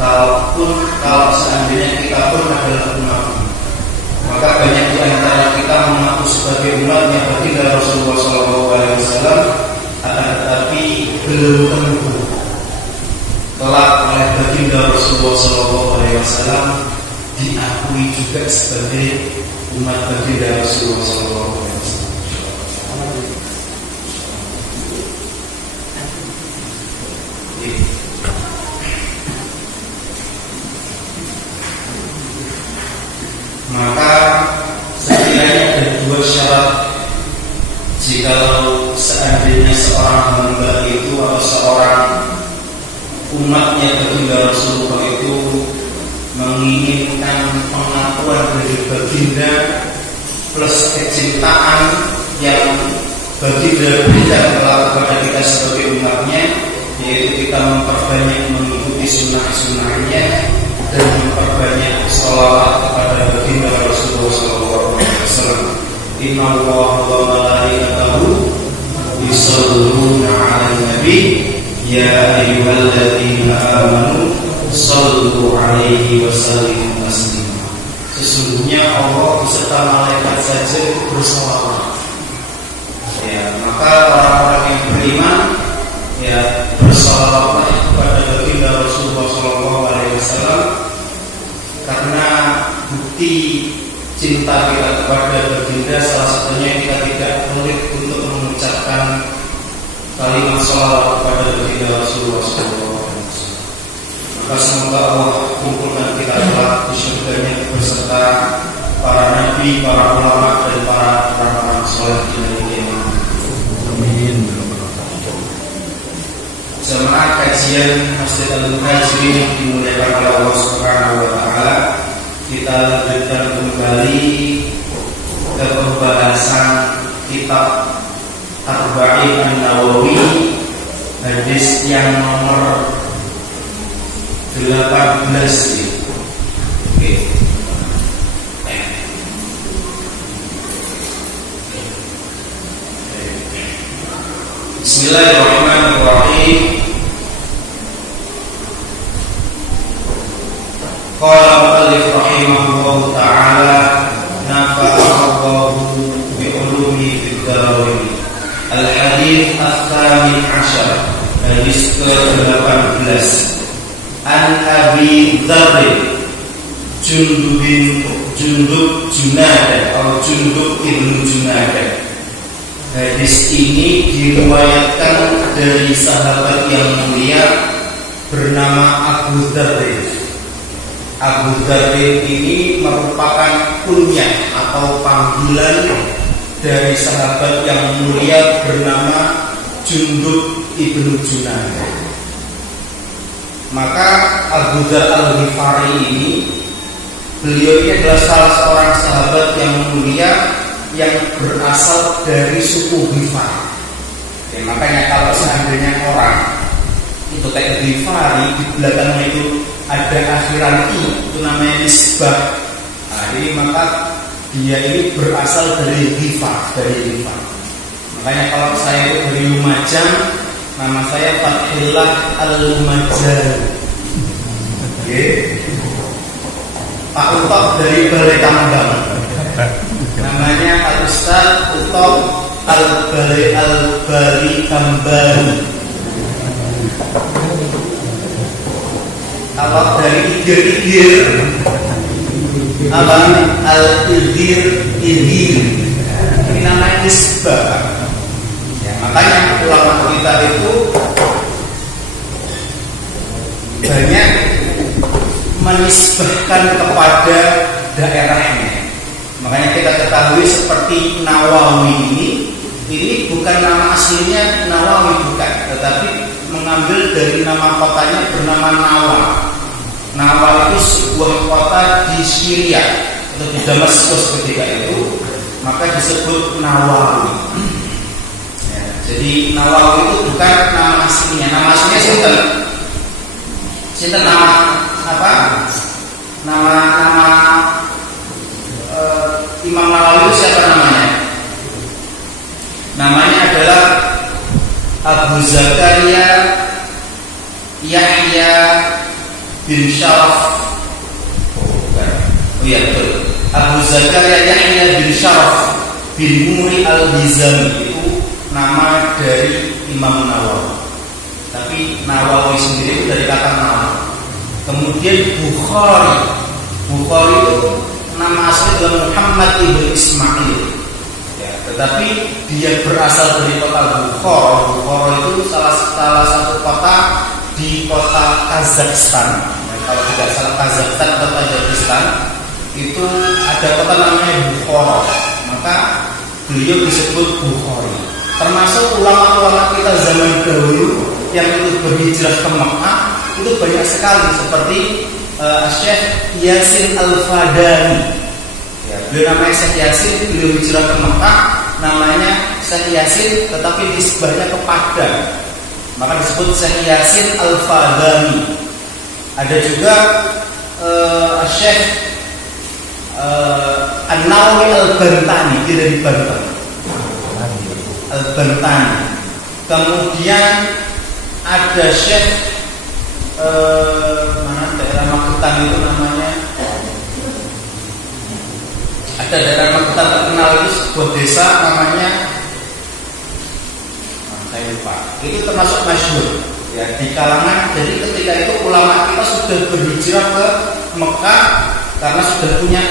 kalau seandainya kita pun adalah umat, maka banyak di antara kita mengaku sebagai umatnya baginda Rasulullah SAW, akan tetapi belum tentu kelak oleh baginda Rasulullah SAW diakui juga sebagai umat baginda Rasulullah SAW. Maka setidaknya ada dua syarat jikalau seandainya seorang hamba itu atau seorang umatnya baginda Rasulullah itu menginginkan pengakuan dari baginda plus kecintaan yang baginda berikan kepada kita sebagai umatnya, yaitu kita memperbanyak mengikuti sunnah-sunnahnya dan memperbanyak sholawat kepada baginda Rasulullah SAW. Inna Allah wa malaikatahu yusholluna 'alan nabi ya ayyuhalladzina amanu shollu 'alaihi wa sallimu taslima. Sesungguhnya Allah beserta malaikat saja bersolawat. Ya, maka orang-orang yang beriman ya bersolawatlah kepada baginda Rasulullah SAW, karena bukti cinta kita kepada baginda salah satunya kita tidak pelit untuk mengucapkan kalimat sholawat kepada baginda Rasulullah SAW. Maka semoga Allah kumpulkan kita kelak di surganya beserta para nabi, para ulama dan para orang-orang saleh di dunia. Amin. Jemaah kajian Masjid Al-Muhajirin yang dimuliakan oleh Allah Subhanahu wa taala, kita lanjutkan kembali ke pembahasan kitab Arba'in An-Nawawi, hadis yang nomor 18. Oke. Bismillahirrahmanirrahim. Qala mu'allif rahimahullahu ta'ala nafa'allahu bi'ulumi fid darain. Al-hadits ats-tsamin 'ashar, hadis ke-18. An Abi Dzar Jundub Junadah atau Jundub ibnu Junadah. Hadis ini diriwayatkan dari sahabat yang mulia bernama Abu Dzar. Abu Dzar ini merupakan kunyah atau panggilan dari sahabat yang mulia bernama Jundub ibnu Junadah. Maka Abu Dzar Al-Ghifari ini, beliau ini adalah salah seorang sahabat yang mulia yang berasal dari suku Ghifar. Ya, makanya kalau seandainya orang itu kayak Ghifari, di belakangnya itu ada akhiran itu namanya nisbah. Nah, ini maka dia ini berasal dari Ghifar, Makanya kalau saya itu dari Lumajang, nama saya Fathillah Al-Lumajang. Oke. Pak Utok dari Balai Tambang, namanya Al-Ustaz Utok Al-Bari Tambang. Kalau dari Igir apa? Al-Igir. Ini namanya nisbah. Ya, makanya ulama kita itu banyak menisbahkan kepada daerahnya. Makanya kita ketahui seperti Nawawi ini bukan nama aslinya Nawawi, bukan, tetapi mengambil dari nama kotanya bernama Nawa. Nawa itu sebuah kota di Syria atau di Damaskus ketika itu, maka disebut Nawawi. Ya, jadi Nawawi itu bukan nama aslinya. Nama aslinya sinten nama apa? Nama Imam Nawawi itu siapa namanya? Namanya adalah Abu Zakaria Yahya bin Syaraf. Oh iya betul. Abu Zakaria Yahya bin Syaraf bin Muri al-Hizami itu nama dari Imam Nawawi. Tapi Nawawi sendiri itu dari kata Nawawi. Kemudian Bukhari itu nama asli adalah Muhammad ibn Ismail. Ya, tetapi dia berasal dari kota Bukhara itu salah satu kota di kota Kazakhstan. Kalau tidak salah Kazakhstan atau Tajikistan itu ada kota namanya Bukhara. Maka beliau disebut Bukhari. Termasuk ulama-ulama kita zaman dahulu yang itu berhijrah ke Mekah itu banyak sekali seperti Syekh Yasin Al-Fadani. Ya, beliau namanya Syekh Yasin, beliau hijrah ke Mekah, namanya Syekh Yasin tetapi nisbahnya ke Padang. Maka disebut Syekh Yasin Al-Fadani. Ada juga Syekh An-Nawawi Al-Bantani, dia dari Banten. Al-Bantani. Kemudian ada Syekh mana daerah Magetan itu namanya, ada daerah Magetan terkenal itu sebuah desa namanya saya lupa. Itu termasuk masyhur ya di kalangan. Jadi ketika itu ulama kita sudah berhijrah ke Mekah karena sudah punya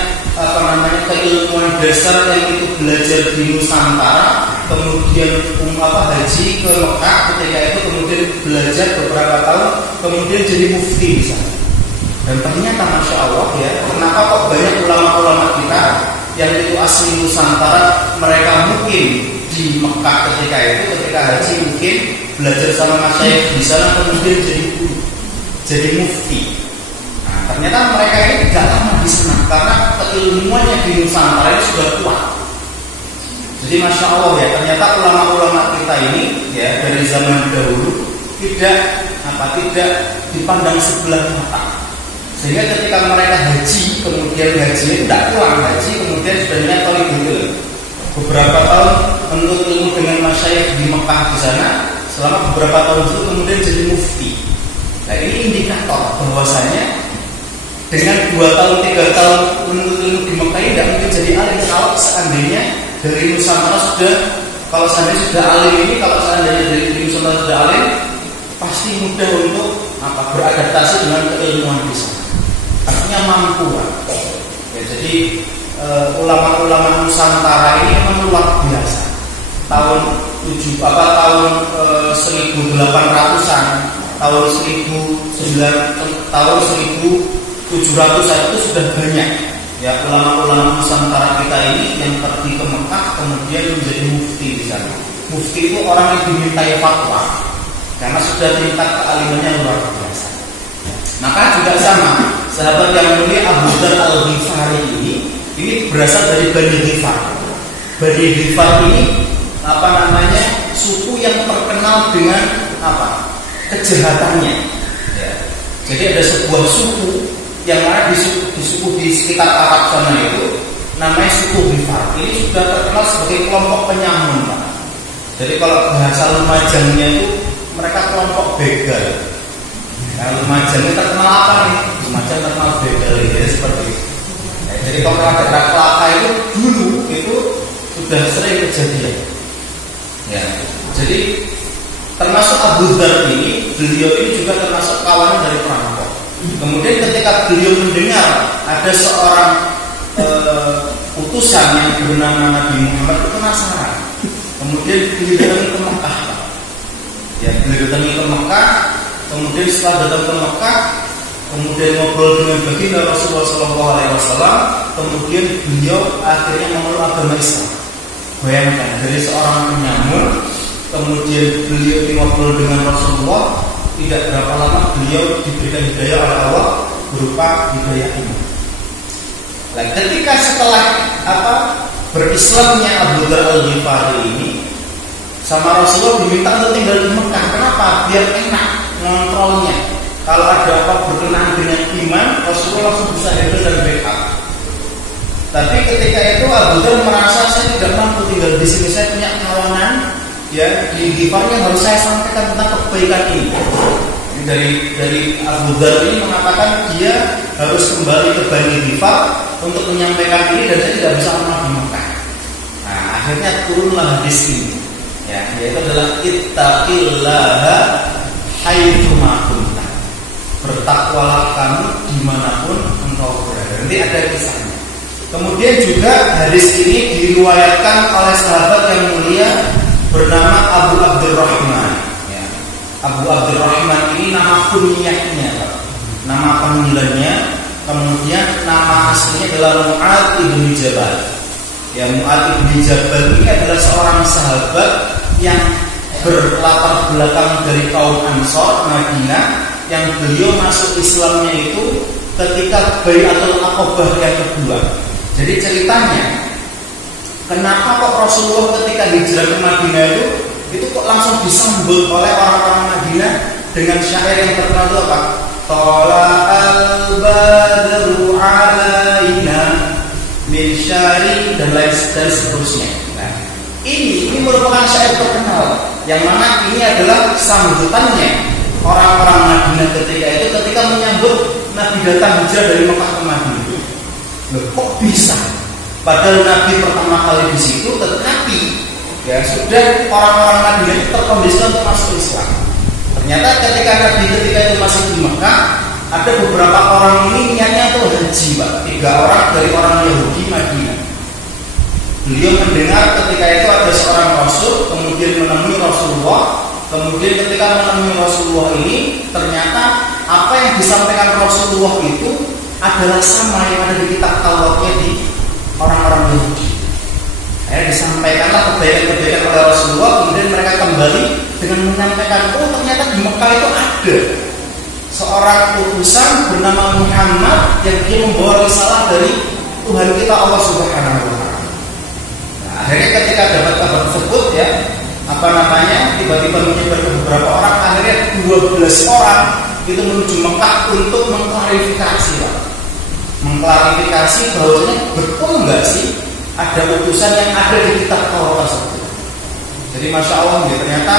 keilmuan dasar yang itu belajar di Nusantara, kemudian haji ke Mekah ketika itu, kemudian belajar beberapa tahun, kemudian jadi mufti di sana. Dan ternyata masya Allah ya, kenapa kok banyak ulama-ulama kita yang itu asli Nusantara, mereka mungkin di Mekah ketika haji mungkin belajar sama masyayikh di sana, kemudian jadi guru, jadi mufti. Ternyata mereka ini tidak lama di sana karena keilmuannya di Nusantara ini sudah kuat. Jadi masya Allah ya, ternyata ulama-ulama kita ini ya dari zaman dahulu tidak dipandang sebelah mata. Sehingga ketika mereka haji, kemudian haji tidak pulang haji, kemudian sudah nyetol gitu. Beberapa tahun menuntut ilmu dengan masyayikh di Mekah di sana, selama beberapa tahun itu kemudian jadi mufti. Nah ini indikator bahwasanya dengan 2 tahun 3 tahun menuntut ilmu di Mekah ini tidak mungkin jadi alim. Kalau seandainya dari Nusantara sudah alim ini, kalau seandainya dari Nusantara sudah alim, pasti mudah untuk beradaptasi dengan keilmuan di sana. Artinya mampu. Ya, jadi ulama-ulama Nusantara ini memang luar biasa. Tahun 1800-an, tahun 1700-an itu sudah banyak ya ulama-ulama Nusantara kita ini yang pergi ke Mekah kemudian menjadi mufti di sana. Mufti itu orang yang dimintai fatwa karena sudah tingkat kealimannya luar biasa. Maka juga sama, sahabat yang mulia Abu Dzar Al-Ghifari ini berasal dari Bani Ghifar. Bani Ghifar ini suku yang terkenal dengan kejahatannya. Ya. Jadi ada sebuah suku yang mana di suku di sekitar Arab sana itu namanya suku Ghifar. Ini sudah terkenal sebagai kelompok penyamun, Pak. Jadi kalau bahasa Lumajangnya itu mereka kelompok begal. Nah, Lumajang ini terkenal apa nih? Lumajang terkenal begal ya, seperti itu. Nah, jadi kalau daerah Kelaka itu dulu itu sudah sering kejadian. Ya, jadi termasuk Abu Dzar ini, beliau ini juga termasuk kawan dari perampok. Kemudian ketika beliau mendengar ada seorang utusan yang bernama Nabi Muhammad, itu penasaran. Kemudian beliau datang ke Mekah. Ya, beliau datang ke Mekah. Kemudian setelah datang ke Mekah, kemudian ngobrol dengan baginda Rasulullah SAW. Kemudian beliau akhirnya memeluk agama Islam. Bayangkan dari seorang penyamun, kemudian beliau ngobrol dengan Rasulullah. Tidak berapa lama beliau diberikan hidayah oleh Allah berupa hidayah iman. Nah, ketika setelah berislamnya Abu Dzar Al-Ghifari ini, sama Rasulullah diminta untuk tinggal di Mekah. Kenapa? Biar enak ngontrolnya. Kalau ada apa berkenaan dengan iman, Rasulullah langsung bisa handle dan backup. Tapi ketika itu Abu Dzar merasa saya tidak mampu tinggal di sini, saya punya kawanan ya di Ghifar yang harus saya sampaikan tentang kebaikan ini. dari Abu Dzar ini mengatakan dia harus kembali ke Bani Ghifar untuk menyampaikan ini dan saya tidak bisa pernah di Mekah. Nah, akhirnya turunlah hadis ini, ya, yaitu adalah ittaqillaha haitsu ma kunta. Bertakwalah kamu dimanapun engkau berada. Nanti ada kisahnya. Kemudian juga hadis ini diriwayatkan oleh sahabat yang mulia bernama Abu Abdurrahman. Ya. Abu Abdurrahman ini nama kunyahnya, nama panggilannya. Kemudian nama aslinya adalah Mu'adz ibn Jabal. Ya, Mu'adz ibn Jabal ini adalah seorang sahabat yang berlatar belakang dari kaum Ansor Madinah, yang beliau masuk Islamnya itu ketika Bai'atul Aqabah yang kedua. Jadi ceritanya, kenapa kok Rasulullah ketika hijrah ke Madinah itu kok langsung disambut oleh orang-orang Madinah dengan syair yang terkenal itu apa? Tala'al badru alaina min syari dan lain seterusnya. Nah, ini merupakan syair terkenal yang mana ini adalah sambutannya orang-orang Madinah ketika menyambut Nabi datang hijrah dari Mekah ke Madinah. Loh, kok bisa? Padahal Nabi pertama kali di situ, tetapi ya sudah orang-orang Madinah itu terkondisikan untuk masuk Islam. Ternyata ketika Nabi itu masih di Mekah, ada beberapa orang ini niatnya tuh haji, Pak. 3 orang dari orang Yahudi Madinah. Beliau mendengar ketika itu ada seorang Rasul, kemudian menemui Rasulullah. Kemudian ketika menemui Rasulullah ini, ternyata apa yang disampaikan Rasulullah itu adalah sama yang ada di kitab Tauratnya di orang-orang Yahudi. Disampaikanlah kebaikan-kebaikan oleh Rasulullah, kemudian mereka kembali dengan menyampaikan, oh ternyata di Mekah itu ada seorang utusan bernama Muhammad yang dia membawa risalah dari Tuhan kita Allah Subhanahu wa Ta'ala. Nah, akhirnya ketika dapat kabar tersebut, ya, tiba-tiba menyebar ke beberapa orang, akhirnya 12 orang itu menuju Mekah untuk mengklarifikasi, Pak. Mengklarifikasi bahwasanya betul nggak sih ada utusan yang ada di kitab Taurat tersebut. Jadi Masya Allah, ya, ternyata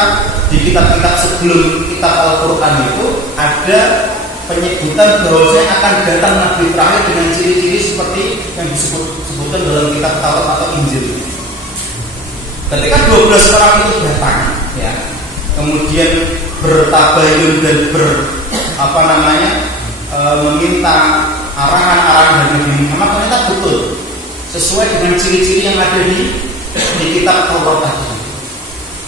di kitab-kitab sebelum kitab Al-Quran itu ada penyebutan bahwasanya akan datang Nabi terakhir dengan ciri-ciri seperti yang disebutkan dalam kitab Taurat atau Injil. Ketika 12 orang itu datang, ya, kemudian bertabayun dan meminta arahan-arahan dari Nabi Muhammad, ternyata betul sesuai dengan ciri-ciri yang ada di kitab Taurat tadi.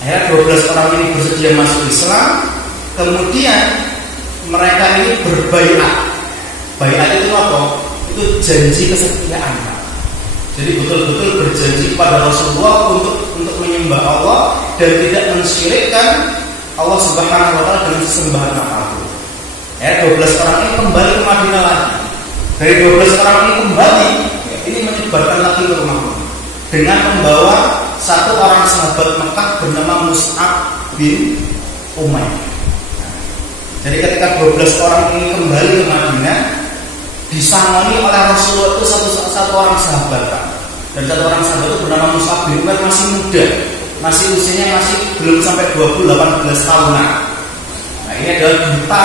Akhirnya 12 orang ini bersedia masuk Islam. Kemudian mereka ini berbaiat. Baiat itu apa? Itu janji kesetiaan. Jadi betul-betul berjanji kepada Rasulullah untuk menyembah Allah dan tidak mensyirikkan Allah Subhanahu wa Ta'ala dengan sesembahan apapun. 12 orang ini kembali ke Madinah lagi. Dari 12 orang ini kembali, ya, ini menyebarkan lagi ke rumah dengan membawa satu orang sahabat Mekah bernama Mus'ab bin Umair. Jadi ketika 12 orang ini kembali ke Madinah, disangoni oleh Rasulullah itu satu orang sahabat, Pak. Dan satu orang sahabat itu bernama Mus'ab bin Umair, masih muda, masih usianya masih belum sampai 18 tahunan. Nah, ini adalah duta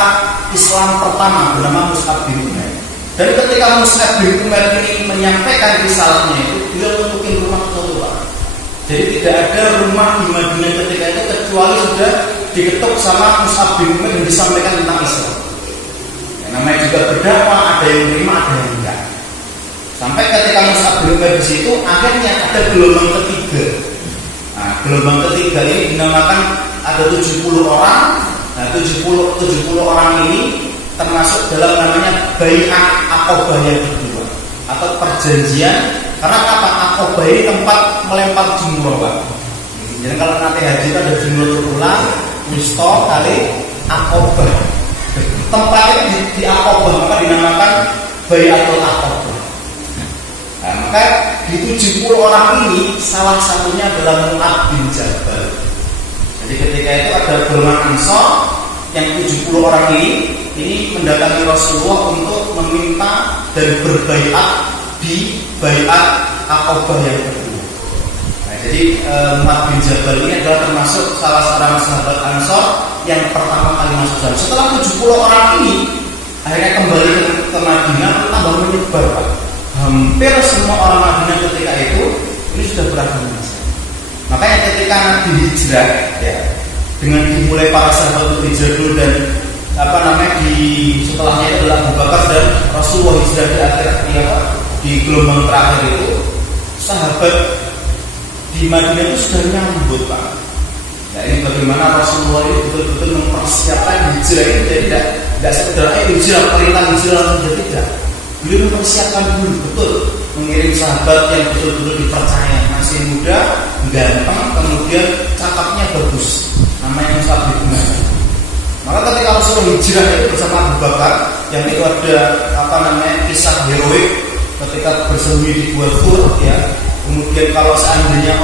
Islam pertama bernama Mus'ab bin Umair. Dan ketika Mus'ab bin Umair ini menyampaikan risalahnya itu, beliau menentukan rumah tersebut, Pak. Jadi tidak ada rumah di Madinah ketika itu kecuali sudah diketuk sama Mus'ab bin Umair dan disampaikan tentang Islam. Yang namanya juga berdakwah, ada yang menerima, ada yang enggak. Sampai ketika Mus'ab bin Umair di situ, akhirnya ada gelombang ketiga. Nah, gelombang ketiga ini dinamakan ada 70 orang. Nah, 70 orang ini termasuk dalam namanya Bai'ah Aqabah yang kedua atau perjanjian. Karena kata Aqabah ini tempat melempar jumroh, Pak. Jadi kalau nanti haji itu ada jumroh terulang, Wusta kali Aqabah. Tempatnya di Aqabah, maka dinamakan Bai'atul Aqabah. Nah, maka di 70 orang ini salah satunya adalah Mu'adz bin Jabal. Jadi ketika itu ada golongan Ansor yang 70 orang ini mendatangi Rasulullah untuk meminta dan berbaiat di baiat Aqabah yang kedua. Nah, jadi Mu'adz bin Jabal ini adalah termasuk salah seorang sahabat Ansor yang pertama kali masuk Islam. Setelah 70 orang ini akhirnya kembali ke Madinah, tambah menyebar Pak. Hampir semua orang Madinah ketika itu ini sudah beragama Islam. Makanya ketika Nabi hijrah, ya, dengan dimulai para sahabat hijrah dulu dan setelahnya itu adalah Abu Bakar dan Rasulullah hijrah di akhir di gelombang terakhir itu, sahabat di Madinah itu sudah nyambut Pak. Nah ini bagaimana Rasulullah itu betul-betul mempersiapkan hijrah ini, jadi tidak sekedar hijrah, perintah hijrah langsung tidak. Beliau mempersiapkan dulu betul, mengirim sahabat yang betul-betul dipercaya, masih muda, ganteng, kemudian cakapnya bagus, namanya Mus'ab bin Umair. Maka ketika Rasulullah hijrah itu bersama Abu Bakar, yang itu ada kisah heroik ketika bersembunyi di Gua Thur, ya. Kemudian kalau seandainya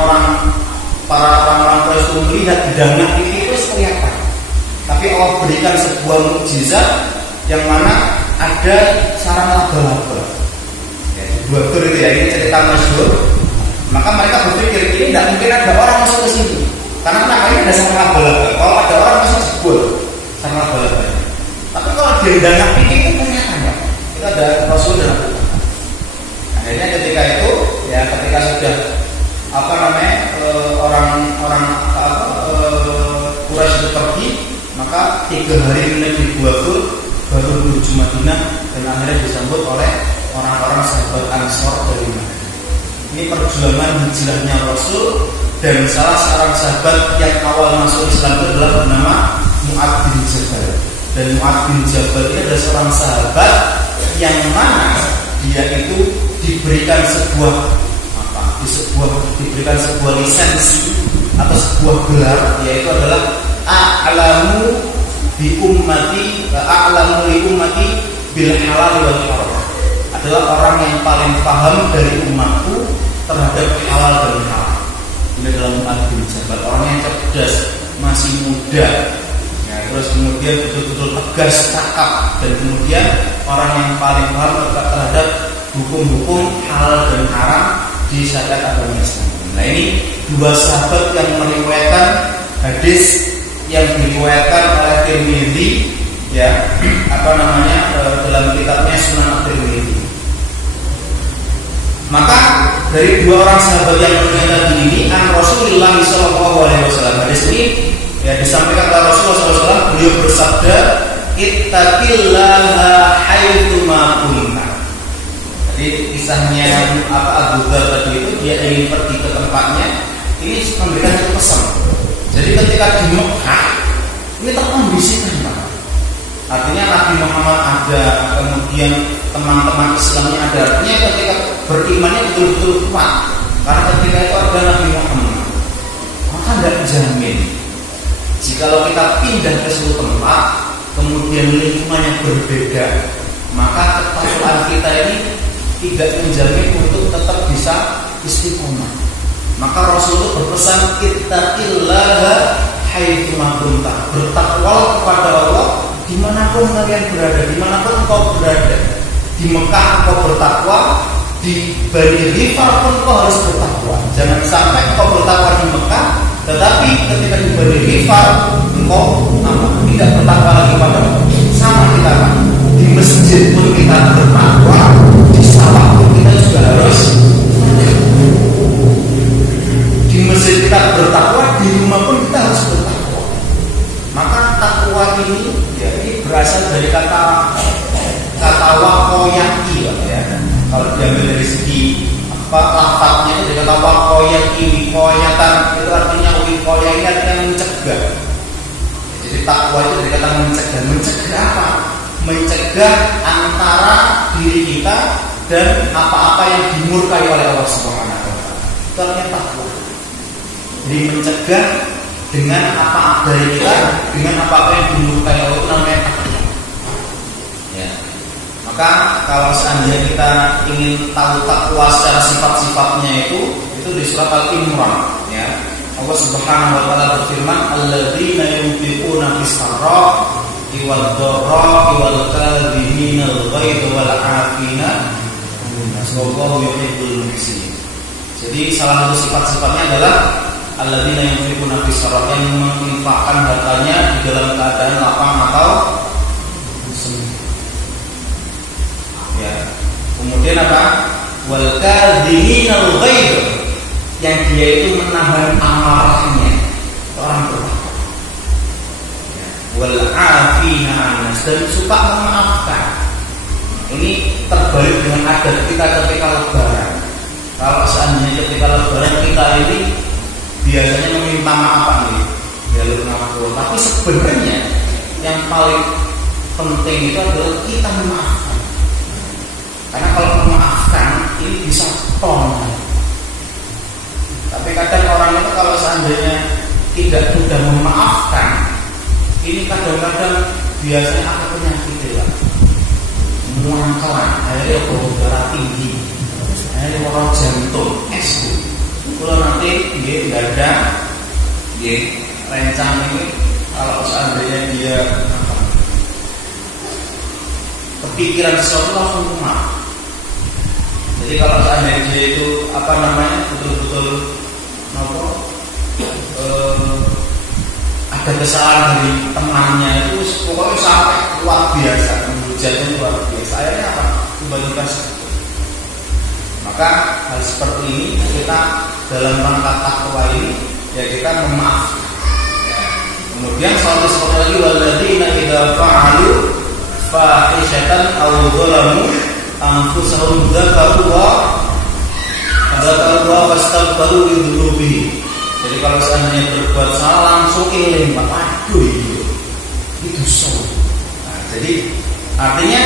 para orang-orang Quraisy melihat hidangan itu kelihatan. Tapi Allah berikan sebuah mukjizat yang mana ada sarang laba-laba. Ya, Gua Thur itu ya, ini cerita masyhur. Maka mereka berpikir ini tidak mungkin ada orang masuk ke sini, karena kenapa ini ada sarang laba-laba. Kalau ada orang masuk jebol sarang laba-laba. Tapi kalau di hidangan itu kelihatan ya, itu ada Rasul dan Abu Bakar. Akhirnya ketika itu, ya ketika sudah orang-orang Quraisy itu pergi, maka 3 hari menuju Gua Thur baru menuju Madinah dan akhirnya disambut oleh orang-orang sahabat Ansor dari Madinah. Ini perjuangan hijrahnya Rasul, dan salah seorang sahabat yang awal masuk Islam itu adalah bernama Mu'adz bin Jabal. Dan Mu'adz bin Jabal ini adalah seorang sahabat yang mana dia itu diberikan sebuah lisensi atau sebuah gelar, yaitu adalah a'lamu li ummati bil halal wal haram. Adalah orang yang paling paham dari umatku terhadap halal dan haram. Ini adalah Mu'adz bin Jabal, orang yang cerdas, masih muda, ya, terus kemudian betul-betul tegas, cakap, dan kemudian orang yang paling paham terhadap hukum-hukum halal dan haram di syariat agama Islam. Nah ini 2 sahabat yang meriwayatkan hadis yang diriwayatkan oleh Tirmidzi, ya, dalam kitabnya Sunan Tirmidzi. Maka dari 2 orang sahabat yang meriwayatkan ini, an Rasulullah SAW, hadis ini ya disampaikan oleh Rasulullah SAW. Beliau bersabda, ittaqillaha haitsu ma kunta. Jadi kisahnya Abu Dzar tadi itu, dia ingin pergi ke tempatnya, ini memberikan satu pesan. Jadi ketika di Mekah ini terkondisikan Pak. Artinya Nabi Muhammad ada, kemudian teman-teman Islamnya ada. Artinya ketika berimannya betul-betul kuat, karena ketika itu ada Nabi Muhammad. Maka tidak dijamin jikalau kita pindah ke suatu tempat, kemudian lingkungannya berbeda, maka ketakwaan kita ini tidak menjamin untuk tetap bisa istiqomah. Maka Rasul itu berpesan, ittaqillaha haitsu ma kunta. Bertakwa kepada Allah dimanapun kalian berada, dimanapun engkau berada. Di Mekah engkau bertakwa, di Bani Ghifar pun engkau harus bertakwa. Jangan sampai engkau bertakwa di Mekah, tetapi ketika di Bani Ghifar engkau tidak bertakwa lagi pada Allah. Sama kita Pak, di masjid pun kita bertakwa, di sawah pun kita juga harus. Di masjid kita bertakwa, di rumah pun kita harus bertakwa. Maka takwa ini, ya, ini berasal dari kata wakoyaki, ya. Kalau diambil dari segi lafadznya itu dari kata wakoyaki, wikoyatan, itu artinya wikoya ini artinya mencegah. Jadi takwa itu dari kata mencegah. Mencegah apa? Mencegah antara diri kita dan apa-apa yang dimurkai oleh Allah Subhanahu wa taala. Itu artinya takwa. Jadi mencegah dengan apa dari kita, dengan apa-apa yang dimurkai Allah, itu namanya takwa. Ya. Maka kalau seandainya kita ingin tahu takwa secara sifat-sifatnya itu di surat Al-Imran, ya. Allah Subhanahu wa taala berfirman, alladzina yunfiquna fis-sarra wal dharra wal kadhimina al-ghaidha wal 'afina wallahu yuhibbul muhsinin. Jadi salah satu sifat-sifatnya adalah alladzina yunfiquna fis sarat, yang menginfakkan hartanya di dalam keadaan lapang atau sempit. Ya. Kemudian apa? Wal kadhiminal ghaidh, yang dia itu menahan amarahnya, orang bertakwa. Ya. Wal afina 'annas, dan suka memaafkan. Ini terbalik dengan adat kita ketika lebaran. Kalau seandainya ketika lebaran kita ini biasanya meminta maaf nih, ya lu ngaku. Tapi sebenarnya yang paling penting itu adalah kita memaafkan. Karena kalau memaafkan ini bisa tolong. Tapi kadang orang itu kalau seandainya tidak mudah memaafkan, ini kadang-kadang biasanya ada penyakit ya, muangkelan, akhirnya bau darah tinggi, akhirnya orang jantung, es. Kalau nanti dia nggak ada, dia rencang ini kalau seandainya dia kepikiran sesuatu langsung kemana. Jadi kalau seandainya dia itu betul-betul ada kesalahan dari temannya itu pokoknya sampai luar biasa, menghujatnya luar biasa. Akhirnya apa? Tiba-tiba. Maka hal seperti ini kita dalam rangka takwa ini ya kita memaafkan. Kemudian satu seperti lagi, walladzina idza fa'alu fahishatan aw dzalamu anfusahum dzakarullaha fastaghfiru lidzunubihim. Jadi kalau seandainya berbuat salah langsung iling, waduh itu salah. Nah, jadi artinya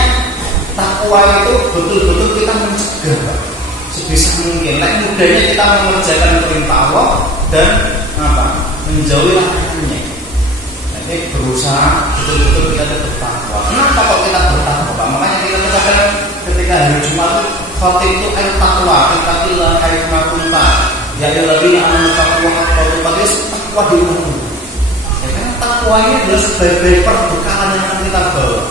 takwa itu betul-betul kita mencegah sebisa mungkin. Mudahnya kita mengerjakan perintah Allah dan menjauhi larangannya. Jadi berusaha betul-betul kita tetap takwa. Kenapa kok kita bertakwa? Makanya kita katakan ketika hari Jumat khotib itu takwa, ittaqillah haitsu kunta. Ya ayyuhalladzina amanu taqullaha haqqa tuqatih, takwa di umum. Ya karena takwa ini adalah sebagai perbekalan yang akan kita bawa.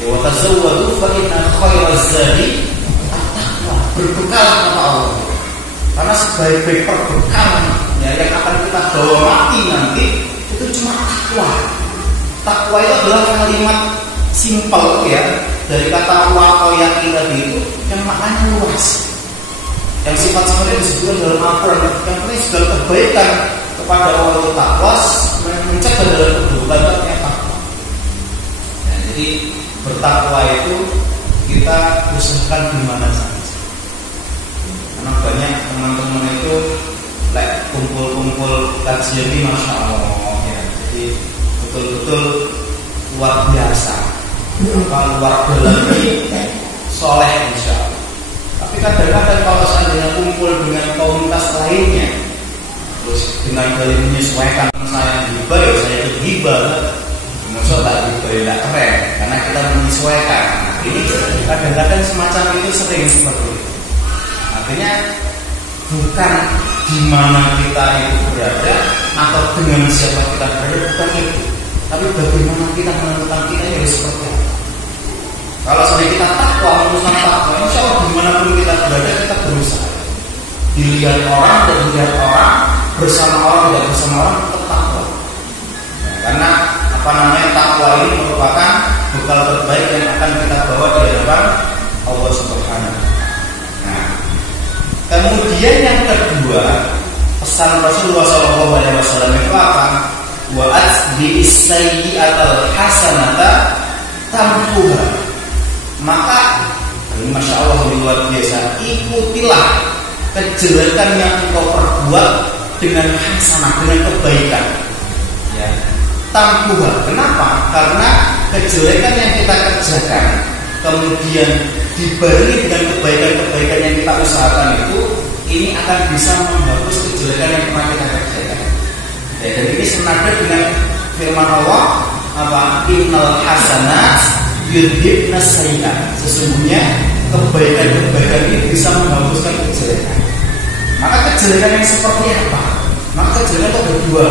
Ya wa tazawwadu fa inna khairaz zadi at-taqwa. Berbekal kepada Allah. Karena sebagai perbekalan ya, yang akan kita bawa mati nanti itu cuma takwa. Takwa itu adalah kalimat simpel ya, dari kata waqoyah tadi itu yang maknanya luas. Yang sifat-sifatnya disebutkan dalam Al-Quran, yang penting segala kebaikan kepada Allah itu takwa, mencegah dalam keburukan takwa. Nah, jadi bertakwa itu kita usahakan di mana saja. Karena banyak teman-teman itu kumpul-kumpul kajian ini, masya Allah ya. Jadi betul-betul luar biasa. Luar dalam ini soleh insya Allah. Tapi kadang-kadang kalau seandainya kumpul dengan komunitas lainnya, terus dengan dalih menyesuaikan saya hibah, ya saya itu hibah. Maksud tak hibah ya tidak keren, karena kita menyesuaikan. Nah, ini kadang-kadang semacam itu sering seperti itu. Artinya bukan di mana kita itu berada atau dengan siapa kita berada, bukan itu. Tapi bagaimana kita menentukan kita harus seperti apa. Kalau sampai kita takwa, meneruskan takwa, insya Allah dimanapun kita berada kita berusaha. Dilihat orang dan dilihat orang, bersama orang tidak bersama orang tetap takwa. Karena takwa ini merupakan bekal terbaik yang akan kita bawa di hadapan Allah Subhanahu. Nah, kemudian yang kedua, pesan Rasulullah SAW itu apa? Wa atbi'is sayyi'atal hasanata tamhuha. Maka ini masya Allah luar biasa, ikutilah kejelekan yang engkau perbuat dengan hasanah, dengan kebaikan ya. Tamhuha. Kenapa? Karena kejelekan yang kita kerjakan kemudian dibarengi dengan kebaikan-kebaikan yang kita usahakan itu, ini akan bisa menghapus kejelekan yang pernah kita kerjakan ya. Dan ini senada dengan firman Allah innal hasanat yudhibna sayyi'at. Sesungguhnya kebaikan-kebaikan ini bisa menghapuskan kejelekan. Maka kejelekan yang seperti apa? Maka kejelekan itu ada dua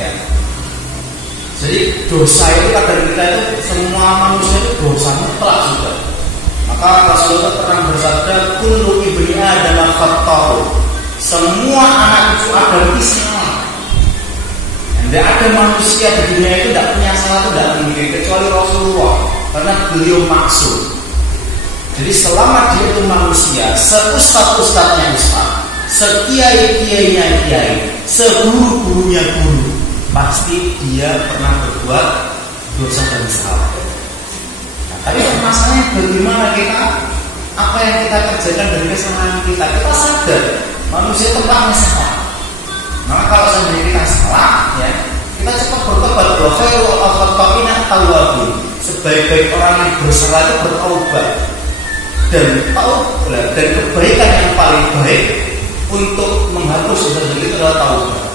ya. Jadi dosa itu kadang kita itu, semua manusia itu dosa mutlak juga. Maka Rasulullah pernah bersabda, kullu ibni adam khata'u. Semua anak cucu Adam itu salah. Tidak ada manusia di dunia itu tidak punya salah, itu tidak mungkin kecuali Rasulullah, karena beliau maksum. Jadi selama dia itu manusia, seustad-ustadnya ustad, sekiai-kiainya kiai, seguru-gurunya guru, pasti dia pernah berbuat dosa dan salah. Nah, tapi masalahnya bagaimana kita, apa yang kita kerjakan dari kesalahan kita? Kita sadar manusia tempatnya salah. Maka kalau seandainya kita salah, ya, kita cepat bertobat. Wa khairul khata'ina at-tawwabun. Sebaik-baik orang yang bersalah itu bertaubat. Dan kebaikan yang paling baik untuk menghapus dosa itu adalah taubat.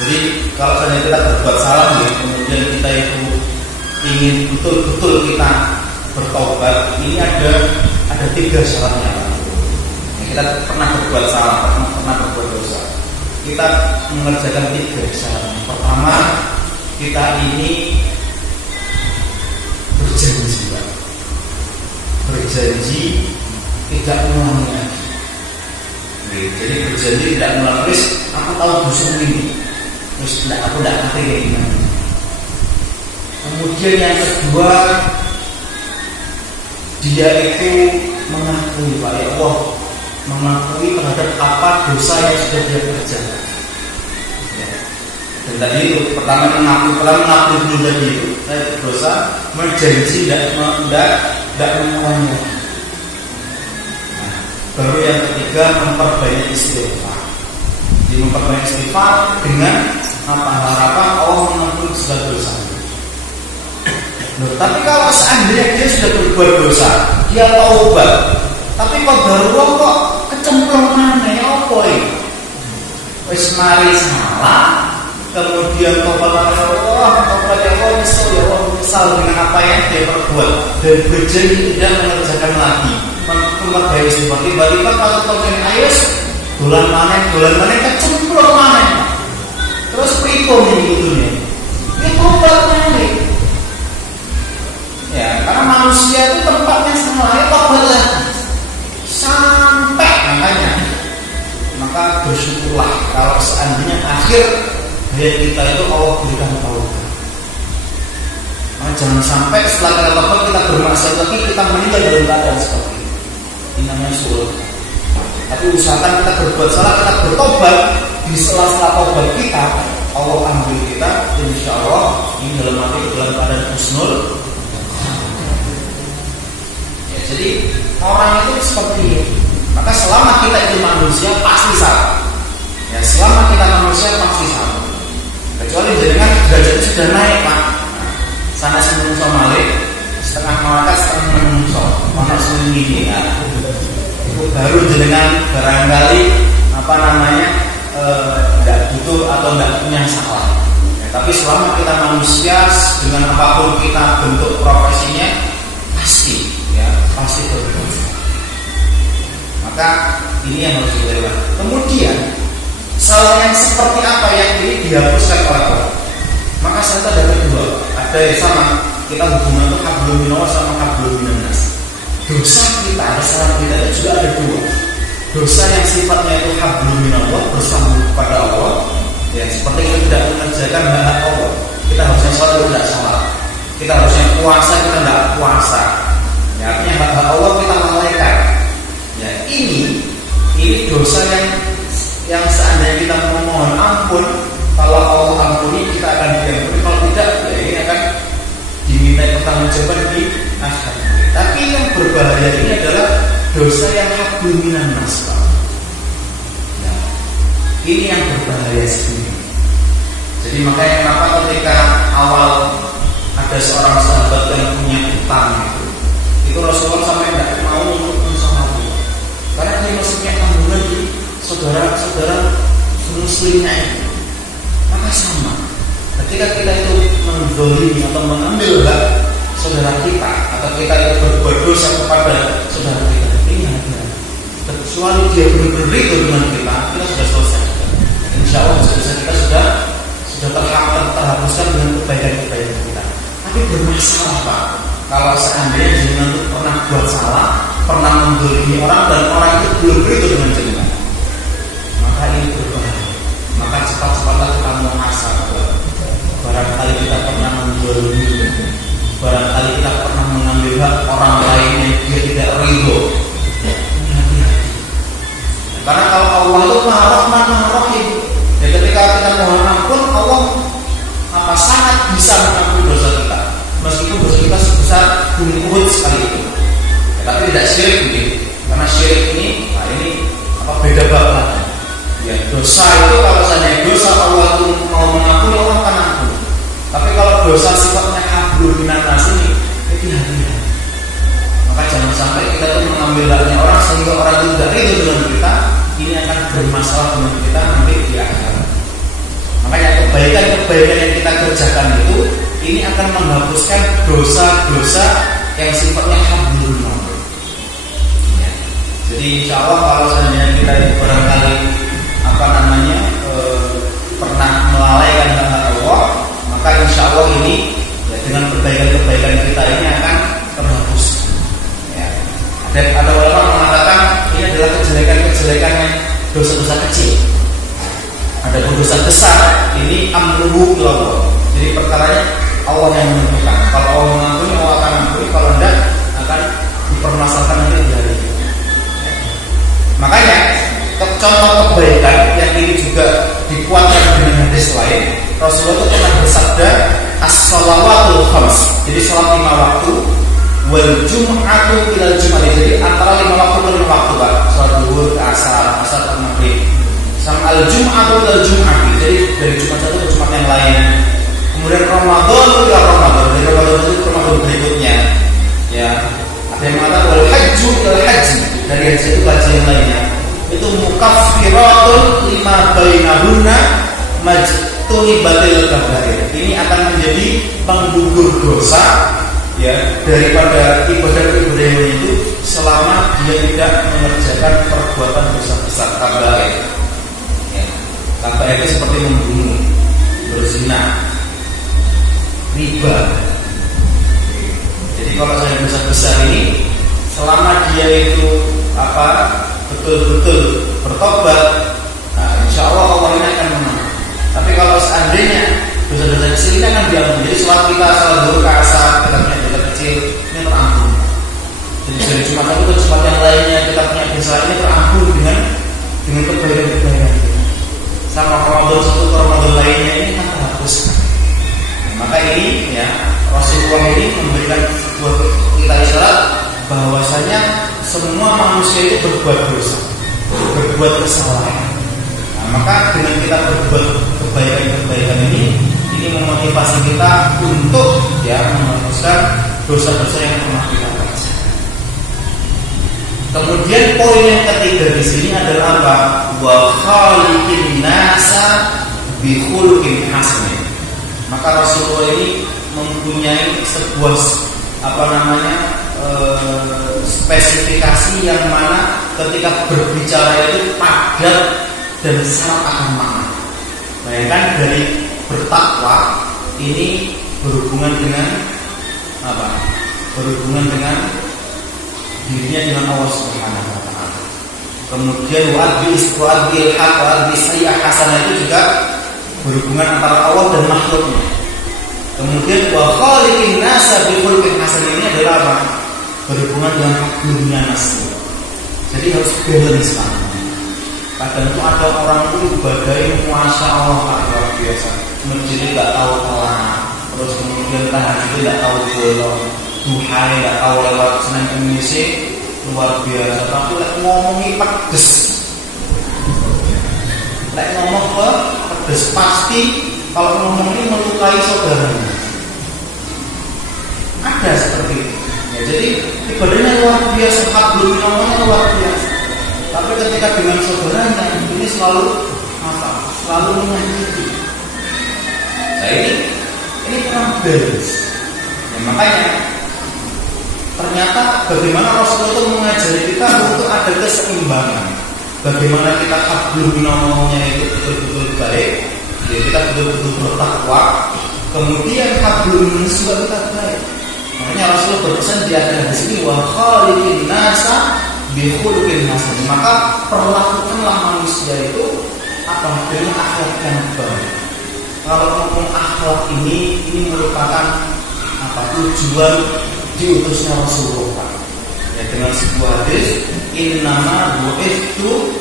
Jadi kalau seandainya kita berbuat salah, ya, kemudian kita itu ingin betul-betul kita bertobat, ini ada 3 syaratnya. Ya, kita pernah berbuat salah, pernah berbuat dosa. Kita mengerjakan 3 syarat. Pertama, kita ini berjanji tidak mengulangi lagi. Jadi berjanji tidak mengulangi. Terus aku tahu dosa ini, terus aku tidak ngerti kayak gimana. Kemudian yang kedua, dia itu mengakui, Pak ya Allah, mengakui terhadap apa dosa yang sudah dia kerjakan. Ya. Dan tadi itu pertama mengakui dulu tadi itu saya berdosa, berjanji tidak mengulangi. Nah, baru yang ketiga memperbanyak istighfar. Jadi memperbanyak istighfar dengan harapan Allah mengampuni segala dosa. Loh, tapi kalau seandainya dia sudah berbuat dosa, dia taubat, tapi kok baru kok kecemplung maneh apa iki? Wis mari salah, kemudian taubat ya Allah, menyesal dengan apa yang dia perbuat dan berjanji tidak mengerjakan lagi. Memperbaiki istighfar, tiba-tiba kalau konten ayus dolan maneh kecemplung maneh. Terus pripun itu nih? Dia taubat maneh. Ya, karena manusia itu tempatnya salah, ya tobat lagi sampai makanya. Maka bersyukurlah kalau seandainya akhir hayat kita itu Allah berikan taubat. Maka jangan sampai setelah kita taubat kita bermaksiat lagi, kita meninggal dalam keadaan seperti itu. Ini namanya sulit. Tapi usahakan kita berbuat salah, kita bertobat. Di sela-sela taubat kita, Allah ambil kita, insya Allah ini dalam keadaan husnul. Jadi orang itu seperti itu. Maka selama kita itu manusia pasti salah. Ya, selama kita manusia pasti salah. Kecuali jenengan derajat sudah naik, Pak. Sana menungso malih, setengah malaikat setengah menungso. Mana sembunyi ya. Itu baru jenengan barangkali tidak butuh atau tidak punya salah. Ya, tapi selama kita manusia dengan apapun kita bentuk profesinya pasti berdosa. Maka ini yang harus kita lakukan. Kemudian salah yang seperti apa yang ini dihapuskan oleh Allah. Maka saya ada kedua, ada yang sama. Kita hubungan itu hablum minallah sama hablum minannas. Dosa kita, kesalahan kita itu juga ada 2. Dosa yang sifatnya itu hablum minallah, bersambung kepada Allah. Ya, seperti kita tidak mengerjakan hak Allah. Kita harusnya sholat tidak sholat. Kita harusnya puasa kita tidak puasa. Ya, artinya hak Allah kita lalaikan. Ya, ini dosa yang seandainya kita memohon ampun, kalau Allah ampuni kita akan diampuni, kalau tidak ya ini akan diminta pertanggungjawaban di akhirat. Tapi yang berbahaya ini adalah dosa yang hablum minannas. Ya, ini yang berbahaya sebenarnya. Jadi makanya kenapa ketika awal ada seorang sahabat yang punya utang itu Rasulullah sampai tidak mau untuk mensolatkan, karena dia masih punya tanggungan di saudara-saudara muslimnya itu. Maka sama, ketika kita itu menzalimi atau mengambil hak saudara kita, atau kita itu berbuat dosa kepada saudara kita, ini ada. Kecuali dia benar-benar itu dengan kita sudah selesai. Insya Allah dosa kita sudah terhapuskan dengan kebaikan-kebaikan kita. Tapi bermasalah, Pak, kalau seandainya jenengan itu pernah buat salah, pernah mendolimi orang dan orang itu belum beritahu dengan jenengan, maka ini berbahaya. Maka cepat-cepatlah kita muhasabah. Barangkali kita pernah menzalimi, barangkali kita pernah mengambil hak orang lain yang dia tidak ridho. Hati-hati. Karena kalau Allah itu Maha Rahman, Maha Rahim. Dan ketika kita mohon ampun, Allah sangat bisa mengampuni dosa kita, meskipun dosa kita sebesar gunung Uhud sekali itu. Ya, tapi tidak syirik gitu. Karena syirik ini, beda banget. Ya, dosa itu kalau misalnya dosa Allah itu mau mengampuni, Allah akan ampuni. Tapi kalau dosa sifatnya hablum minan nas ini, itu hati-hati. Maka jangan sampai kita tuh mengambil haknya orang sehingga orang itu tidak ridho dengan kita. Ini akan bermasalah dengan kita nanti di akhirat. Makanya kebaikan-kebaikan yang kita kerjakan itu ini akan menghapuskan dosa-dosa yang sifatnya hablum minan nas. Ya. Jadi insya Allah kalau seandainya kita barangkali pernah melalaikan hak Allah, maka insya Allah ini ya, dengan kebaikan-kebaikan kita ini akan terhapus. Ya. Ada ulama mengatakan ini adalah kejelekan-kejelekan yang dosa-dosa kecil. Ada dosa besar, ini amruhu ilallah. Jadi perkaranya Allah yang menentukan. Kalau Allah mengampuni, Allah akan mengampuni. Kalau tidak, akan dipermasalahkan nanti di hari itu. Makanya contoh kebaikan yang ini juga dikuatkan dengan hadis lain. Rasulullah itu pernah bersabda, as-shalawatul khams. Jadi salat 5 waktu, wal jum'atu ilal jum'ati. Jadi antara 5 waktu ke 5 waktu, Pak. Salat zuhur ke asar ke maghrib. Sama al-jum'atu ilal jum'ati. Jadi dari Jumat satu ke Jumat yang lain. Kemudian Ramadan ke Ramadan, dari Ramadan itu ke Ramadan berikutnya. Ya, ada yang mengatakan wal hajju ilal haji. Dari haji itu haji yang lainnya. Itu mukaffiratun lima bainahunna majtunibatil kabair. Ini akan menjadi penggugur dosa ya daripada ibadah-ibadah itu selama dia tidak mengerjakan perbuatan dosa besar kabair. Ya. Kabair itu seperti membunuh, berzina, riba. Jadi kalau saya dosa besar ini selama dia itu betul-betul bertobat, nah insya Allah Allah ini akan menang. Tapi kalau seandainya dosa-dosa kecil ini akan diampuni. Jadi sholat kita, sholat zuhur ke asar, kita punya dosa kecil ini terampun. Jadi dari Jumat satu ke Jumat yang lainnya kita punya dosa ini terampun dengan kebaikan-kebaikan kita. Sama Ramadan satu ke Ramadan lainnya ini akan terhapuskan. Nah, maka ini ya Rasulullah ini memberikan sebuah kita isyarat bahwasanya semua manusia itu berbuat dosa, berbuat kesalahan. Nah, maka dengan kita berbuat kebaikan-kebaikan ini memotivasi kita untuk ya menghapuskan dosa-dosa yang pernah kita kerjakan. Kemudian poin yang ketiga di sini adalah apa? Wa khaliqin nasa bi khuluqin hasan. Maka Rasulullah ini mempunyai sebuah spesifikasi yang mana ketika berbicara itu padat dan syarat akan makna. Bayangkan dari bertakwa ini berhubungan dengan apa? Berhubungan dengan dirinya dengan Allah Subhanahu wa taala. Kemudian wa'adil haq wa'adil sayyi'ah hasanah itu juga berhubungan antara Allah dan makhluknya. Kemudian wa khaliqin nasa bi khuluqin hasan ini adalah apa? Berhubungan dengan dunia nasi. Jadi harus balance Pak. Kadang itu ada orang itu ibadahnya Masya Allah luar biasa. Masjid tidak tahu kelar, terus kemudian tahajud tidak tahu bolong, duha tidak tahu lewat Senin Kamis luar biasa. Tapi ngomongi pedes, ngomong pedes pasti kalau ngomong ini melukai saudaranya. Ada seperti itu. Ya, jadi ibadahnya luar biasa, hablum minallah luar biasa. Tapi ketika dengan saudaranya ini selalu menyakiti. Nah ini kurang balance. Ya, makanya ternyata bagaimana Rasulullah itu mengajari kita untuk ada keseimbangan. Bagaimana kita hablum minallahnya itu betul-betul baik. Ya, kita betul-betul bertakwa. Kemudian hablum minallah juga kita baik. Makanya Rasulullah berpesan di akhir hadis ini wa khaliqin nasa bi khuluqin hasan. Maka perlakukanlah manusia itu apa dengan akhlak yang baik. Kalau ngomong akhlak ini merupakan apa tujuan diutusnya Rasulullah. Ya, dengan sebuah hadis, innama bu'ithu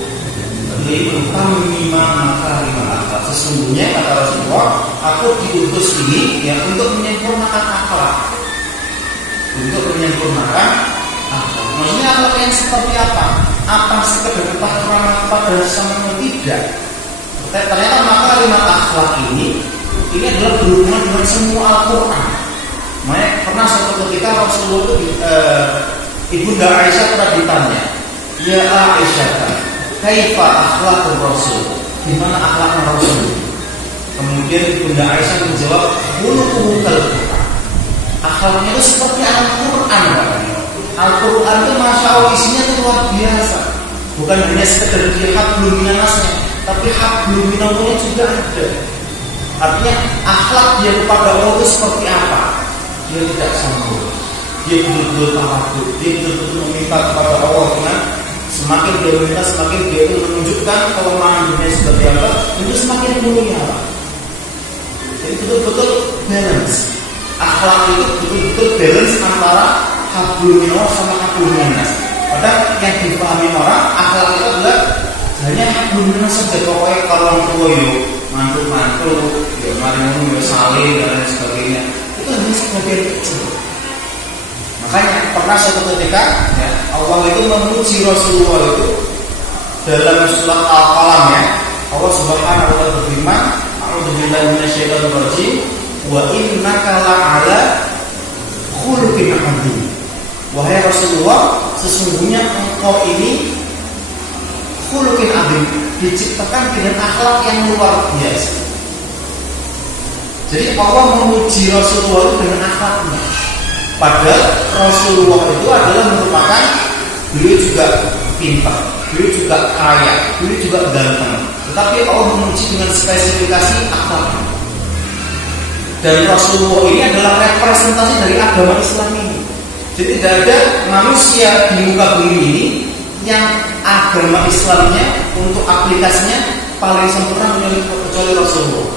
liutammima makarimal akhlak. Sesungguhnya kata Rasulullah, aku diutus ini ya untuk menyempurnakan akhlak. Untuk menyempurnakan akhlak. Maksudnya akhlak yang seperti apa? Apa sekedar ketakuran pada sama tidak? Ternyata makarimal akhlak ini adalah berhubungan dengan semua Al-Quran. Makanya pernah suatu ketika Rasulullah itu Ibunda Aisyah pernah ditanya, ya Aisyah, kaifa akhlaqur Rasul? Gimana akhlaknya Rasul? Kemudian Ibunda Aisyah menjawab, khuluquhu kal-Qur'an. Akhlaknya itu seperti Al-Quran. Al-Quran itu masya Allah isinya itu luar biasa. Bukan hanya sekedar dia hablum minannasnya, tapi hablum minallahnya juga ada. Artinya akhlak dia kepada Allah itu seperti apa? Dia tidak sombong, dia betul-betul tawadhu, dia betul-betul meminta kepada Allah dengan semakin dia meminta, semakin dia itu menunjukkan kelemahan dunia seperti apa, itu semakin mulia. Jadi betul-betul balance. Akhlak itu betul-betul balance antara hablum minallah sama hablum minannas. Padahal yang dipahami orang akhlak itu adalah hanya hablum minannas saja. Pokoknya kalau orang tua yuk mantu-mantu, ya mari ngomong saling dan lain sebagainya. Itu hanya sebagian kecil. Makanya pernah suatu ketika ya, Allah itu memuji Rasulullah itu dalam surat Al-Qalam ya. Allah Subhanahu wa taala berfirman, "A'udzubillahi minasyaitonir rajim wa innaka la'ala khuluqin 'adzim." Wahai Rasulullah, sesungguhnya engkau ini khuluqin 'adzim, diciptakan dengan akhlak yang luar biasa. Jadi Allah memuji Rasulullah itu dengan akhlaknya. Padahal Rasulullah itu adalah merupakan beliau juga pintar, beliau juga kaya, beliau juga ganteng. Tetapi Allah memuji dengan spesifikasi akhlaknya. Dan Rasulullah ini adalah representasi dari agama Islam ini. Jadi tidak ada manusia di muka bumi ini yang agama Islamnya untuk aplikasinya paling sempurna kecuali Rasulullah.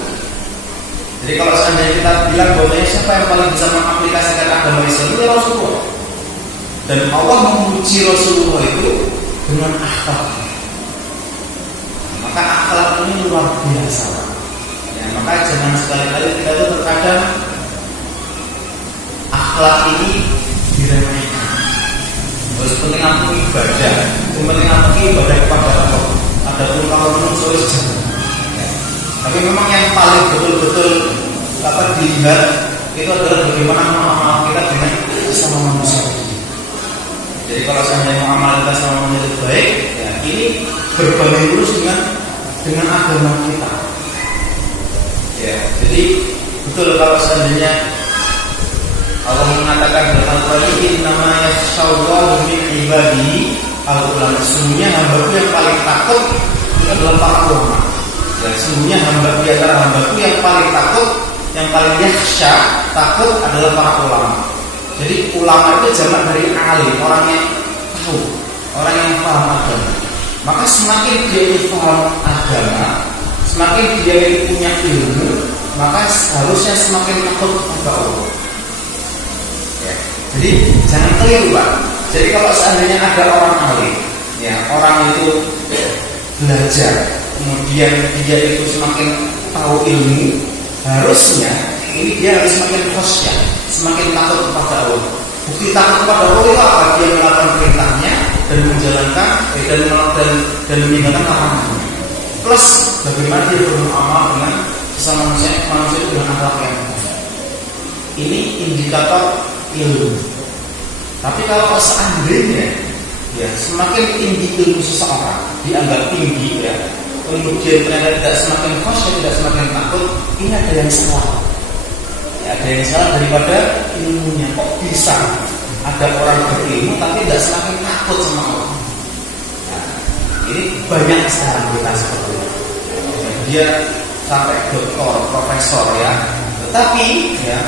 Jadi kalau seandainya kita bilang bahwa siapa yang paling bisa mengaplikasikan agama Islam itu Rasulullah. Dan Allah memuji Rasulullah itu dengan akhlak. Maka akhlak ini luar biasa. Ya, maka jangan sekali-kali kita itu terkadang akhlak ini diremehkan. Harus penting aku ibadah, penting aku ibadah kepada Allah. Adapun kalau menungso jangan. Tapi memang yang paling betul-betul dilihat itu adalah bagaimana muamalah kita dengan sesama manusia. Jadi kalau seandainya muamalah kita sama manusia itu baik, ya ini berbanding lurus dengan agama kita. Ya, jadi betul kalau seandainya Allah mengatakan dalam Al-Quran ini namanya syawwal min ibadi al-ulama. Sesungguhnya hamba-Ku yang paling takut itu adalah para ulama. Dan sesungguhnya hamba di antara hamba-Ku yang paling takut, yang paling yakhsha, takut adalah para ulama. Jadi ulama itu jamak dari alim, orang yang tahu, orang yang paham agama. Maka semakin dia itu paham agama, semakin dia itu punya ilmu, maka harusnya semakin takut kepada Allah. Ya. Jadi jangan keliru Pak. Jadi kalau seandainya ada orang alim, ya orang itu belajar, kemudian dia itu semakin tahu ilmu, harusnya ini dia harus semakin khusyuk, semakin takut kepada Allah. Bukti takut kepada Allah itu apa? Dia melakukan perintahnya dan menjalankan dan meninggalkan larangannya. Plus bagaimana dia bermuamalah dengan sesama manusia itu dengan akhlak yang baik. Ini indikator ilmu. Tapi kalau seandainya ya semakin tinggi ilmu seseorang dianggap tinggi ya, kemudian ternyata tidak semakin khusyuk, tidak semakin takut, ini ada yang salah. Ya, ada yang salah daripada ilmunya. Kok bisa ada orang berilmu tapi tidak semakin takut sama Allah? Nah, ini banyak sekarang kita seperti itu. Dia sampai doktor, profesor ya, tetapi ya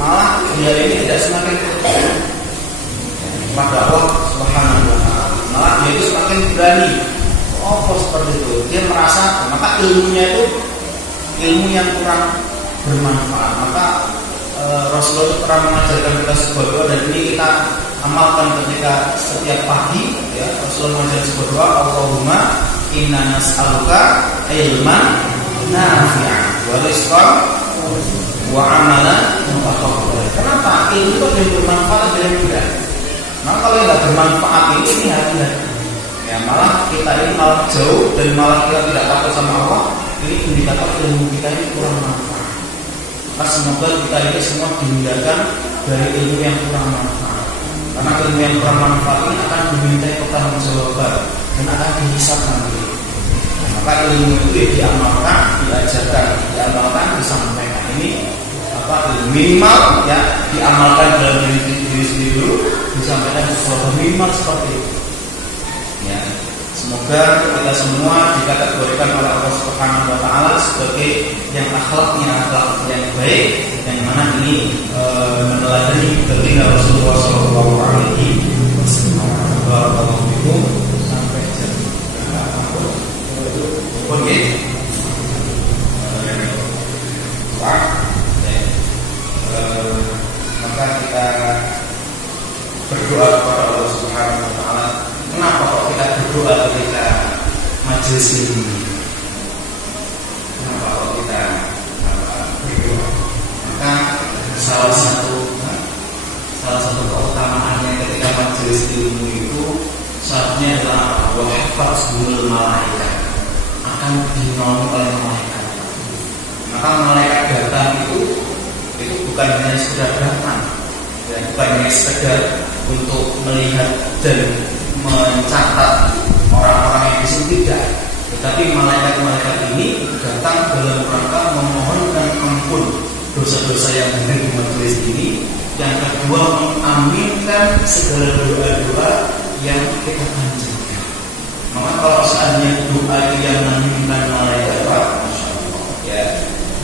malah dia ini tidak semakin takut kepada Allah Subhanahu wa taala. Malah dia itu semakin berani. Oh, seperti itu. Dia merasa, maka ilmunya itu ilmu yang kurang bermanfaat. Maka Rasulullah itu pernah mengajarkan kita sebuah doa, dan ini kita amalkan ketika setiap pagi. Ya, Rasulullah mengajarkan sebuah doa, Allahumma inna nas'aluka ilman nafi'an wa rizqan wa amalan mutaqabbalan. Kenapa? Ilmu itu yang bermanfaat dan tidak. Maka kalau yang tidak bermanfaat ini hati-hati. Ya, malah kita ini malah jauh dan malah kita tidak takut sama Allah. Ini indikator ilmu kita ini kurang manfaat. Maka semoga kita ini semua dihindarkan dari ilmu yang kurang manfaat. Karena ilmu yang kurang manfaat ini akan dimintai pertanggungjawaban dan akan dihisab nanti. Maka ilmu itu diamalkan, diajarkan, disampaikan. Ini minimal ya, diamalkan dalam diri sendiri dulu, disampaikan sesuatu minimal seperti itu. Ya, semoga kita semua dikategorikan oleh Allah Subhanahu wa taala sebagai yang akhlaknya akhlak yang baik, yang mana ini meneladani baginda Rasulullah sallallahu alaihi wasallam. Barakallahu fikum. Sampai jam berapa? Oke. Maka kita berdoa kepada Allah Subhanahu wa taala. Kenapa kok kita berdoa ketika majelis ini? Kenapa kok kita berdoa? Maka salah satu keutamaannya ketika majelis ilmu itu saatnya adalah wa hafazul malaikat, akan dinaungi oleh malaikat. Maka malaikat datang itu bukan hanya sekedar datang, ya, bukan hanya sekedar untuk melihat dan mencatat orang-orang yang di sini, tidak. Tetapi malaikat-malaikat ini datang dalam rangka memohonkan ampun dosa-dosa yang ada di majelis ini. Yang kedua, mengaminkan segala doa-doa yang kita panjatkan. Maka kalau seandainya doa yang mengaminkan malaikat, Masya Allah, ya,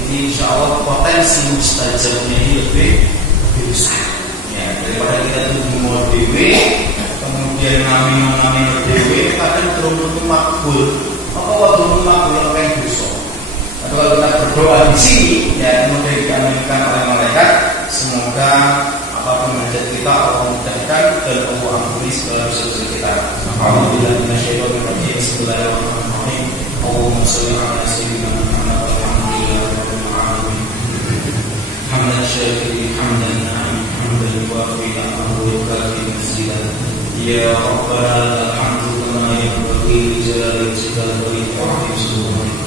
jadi insya Allah potensi mustajabnya ini lebih besar. Ya, daripada kita tunggu dewe, kemudian ngamin dewe, kadang belum makbul. Maka waktu makbul yang dosa. Atau kalau kita berdoa di sini, ya, kemudian diaminkan oleh malaikat, semoga apapun hajat kita Allah mudahkan dan Allah ampuni segala dosa kita. Alhamdulillah, bismillahirrahmanirrahim. Allahumma sholli ala sayyidina Muhammad walhamdulillahirabbil alamin. Hamdan syakirin, hamdan na'im, hamdan yuwafi ni'amahu wa yukafi mazidah. Ya Rabbana alhamdu kama yanbaghi li jalali wajhika wa li ta'zimi sultanik.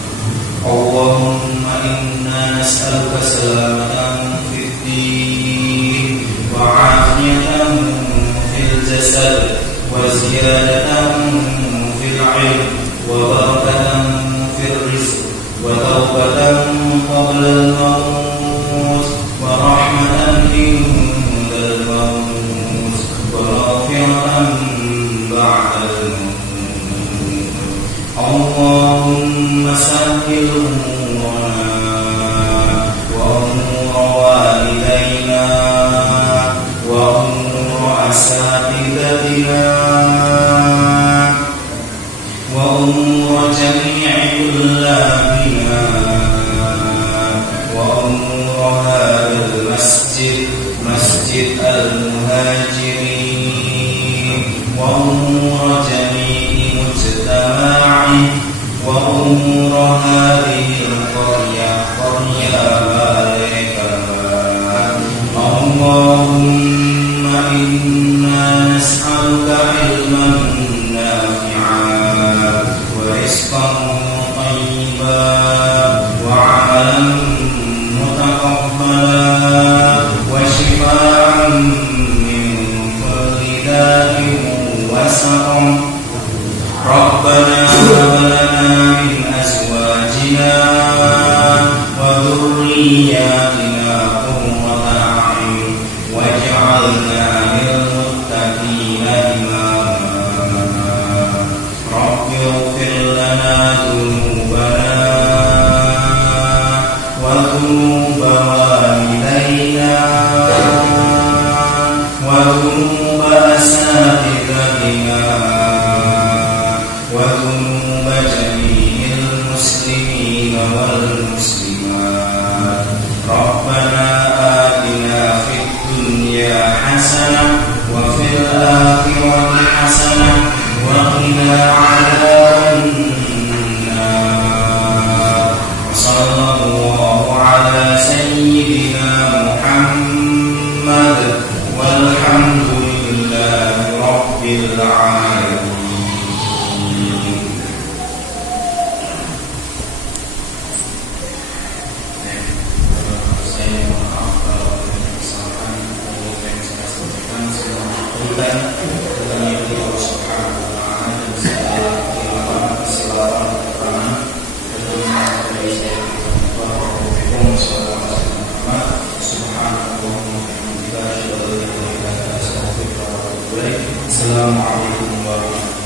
Allahumma inna nas'aluka salamatan fid din wa 'afiyatan fil jasad wa ziyadatan fil 'ilm wa barakatan fil rizq wa taubatan qabla al-maut wa rahmatan inda al-maut wa maghfiratan ba'da al-maut. Allahumma sahhil umurana wa umur walidayna wa umur asatidatina wa umur jami'i kullabina wa umur hadal masjid, masjid al-muhajirin wa umur jami'i mujtama'i wa umur hadhihi al-qarya balikah. Allahumma inna nas'aluka ilman nafi'an wa rizqan thayyiban wa 'amalan mutaqabbalan wa shifaa'an min kulli da'in wa saqam. Rabbana hab lana min azwajina wa dhurriyyatina qurrata a'yun waj'alna lil muttaqina imama. Rabbi ighfir lana dhunubana wa dhunuba walidayna wa dhunuba asatidatina wa dhunuba rabbil alamin. Assalamualaikum warahmatullahi wabarakatuh.